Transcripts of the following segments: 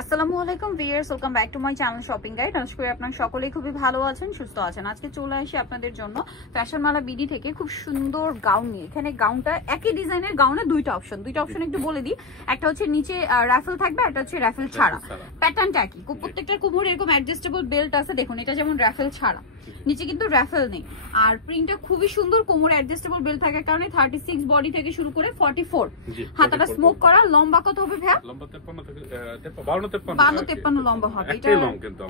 আসসালামু আলাইকুম viewers, welcome back to my channel shopping guide. আশা করি আপনারা সকলেই খুবই ভালো আছেন, সুস্থ আছেন। আজকে চলে আসি আপনাদের জন্য ফ্যাশন মালা বিডি থেকে খুব সুন্দর গাউন নিয়ে। এখানে গাউনটা একই ডিজাইনের গাউনে দুইটা অপশন একটু বলে দিই। একটা হচ্ছে নিচে রাফেল থাকবে, একটা হচ্ছে রাফেল ছাড়া। প্যাটার্নটা একই, প্রত্যেকটার কোমরে এরকম অ্যাডজাস্টেবল বেল্ট আছে। দেখুন এটা যেমন রাফেল ছাড়া, নিচে কিন্তু রাফেল নেই। আর প্রিন্টটা খুবই সুন্দর, কোমরে অ্যাডজাস্টেবল বেল্ট থাকার কারণে 36 বডি থেকে শুরু করে 44 হাতাটা স্মোক করা। লম্বা কত হবে ভাইয়া? লম্বা 52-53 লম্বা হবে। এটা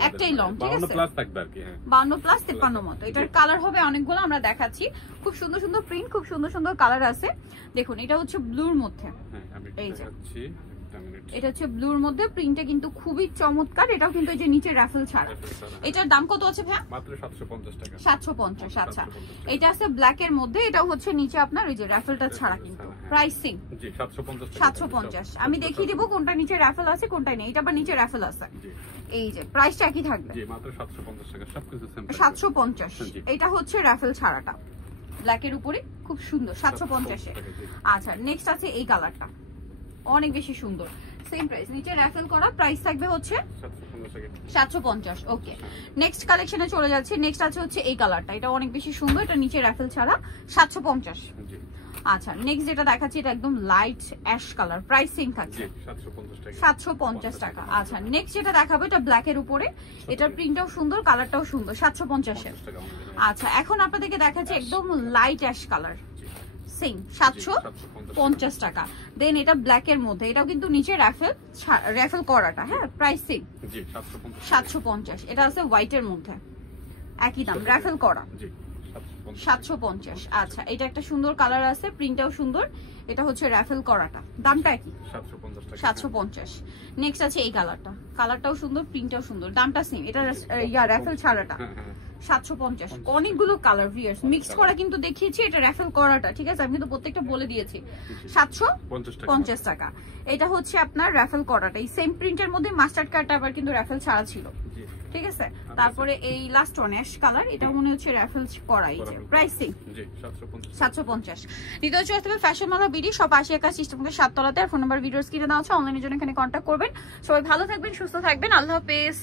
একটাই লং, ঠিক আছে, 52+53 মতো। এটার কালার হবে অনেকগুলো, আমরা দেখাচ্ছি। খুব সুন্দর সুন্দর প্রিন্ট, খুব সুন্দর সুন্দর কালার আছে। দেখুন এটা হচ্ছে ব্লুর মধ্যে, এই যে এটা হচ্ছে ব্লুর মধ্যে। প্রিন্টটা কিন্তু খুবই চমৎকার। এটাও কিন্তু এই যে নিচে রাফেল ছাড়া। এটার দাম কত আছে ভাইয়া? মাত্র 750 টাকা। 750। আচ্ছা, এটা আছে ব্ল্যাক এর মধ্যে। এটাও হচ্ছে নিচে আপনার এই যে রাফেলটা ছাড়া, কিন্তু প্রাইসিং জি 750 টাকা। 750। আমি দেখিয়ে দিব কোনটা নিচে রাফেল আছে কোনটা নেই। এটা আবার নিচে রাফেল আছে। এই যে প্রাইসটা একই থাকবে জি মাত্র 750 টাকা, সবকিছু সেম। 750। এটা হচ্ছে রাফেল ছাড়াটা ব্ল্যাক এর উপরে, খুব সুন্দর 750 এ। আচ্ছা, নেক্সট আছে এই কালারটা, অনেক বেশি সুন্দর। সেম প্রাইস, নিচে রাফেল করা, প্রাইস থাকবে হচ্ছে 750। ওকে, নেক্সট কালেকশনে চলে যাচ্ছে। নেক্সট আছে হচ্ছে এই কালারটা, এটা অনেক বেশি সুন্দর। এটা নিচে রাফেল ছাড়া 750। আচ্ছা, নেক্সট যেটা দেখাচ্ছি এটা একদম লাইট অ্যাশ কালার, প্রাইসিং থাকছে 750 টাকা। আচ্ছা, নেক্সট যেটা দেখাবো এটা ব্ল্যাক এর উপরে। এটার প্রিন্টটাও সুন্দর, কালারটাও সুন্দর, 750 এর। আচ্ছা, এখন আপনাদেরকে দেখাচ্ছি একদম লাইট অ্যাশ কালার, সেম 750 টাকা। দেন এটা ব্ল্যাক এর মধ্যে, এটাও কিন্তু নিচে রাফেল করাটা, হ্যাঁ, প্রাইসিং 750। এটা আছে হোয়াইট এর মধ্যে, একই দাম, রাফেল করা 750। আচ্ছা, এটা একটা সুন্দর কালার আছে, প্রিন্টটাও সুন্দর। এটা হচ্ছে রাফেল করাটা, দামটা কি? 750। নেক্সট আছে এই কালারটা, কালারটাও সুন্দর, প্রিন্টটাও সুন্দর, দামটা সেম। এটা রাফেল ছাড়াটা 750। অনেকগুলো কালার ভিউয়ার্স মিক্সড করা কিন্তু দেখিয়েছি। এটা রাফেল করাটা, ঠিক আছে, আমি কিন্তু প্রত্যেকটা বলে দিয়েছি। 750 টাকা। এটা হচ্ছে আপনার রাফেল করাটা, এই সেম প্রিন্টের মধ্যে মাস্টার্ড কার্ডটা আবার কিন্তু রাফেল ছাড়া ছিল, ঠিক আছে। তারপরে এই লাস্ট ওয়ান অ্যাশ কালার, এটা মনে হচ্ছে রাফেল করা। এই যে প্রাইসিং 750। দ্বিতীয় চয়েস হবে ফ্যাশন মালা বিডি, সব 80 একা সিস্টেমকে 7 তলাতে। আর ফোন নাম্বার ভিডিওস কিনে দেওয়া আছে, অনলাইনের জন্য এখানে কন্ট্যাক্ট করবেন। সবাই ভালো থাকবেন, সুস্থ থাকবেন, আল্লাহ হাফেজ।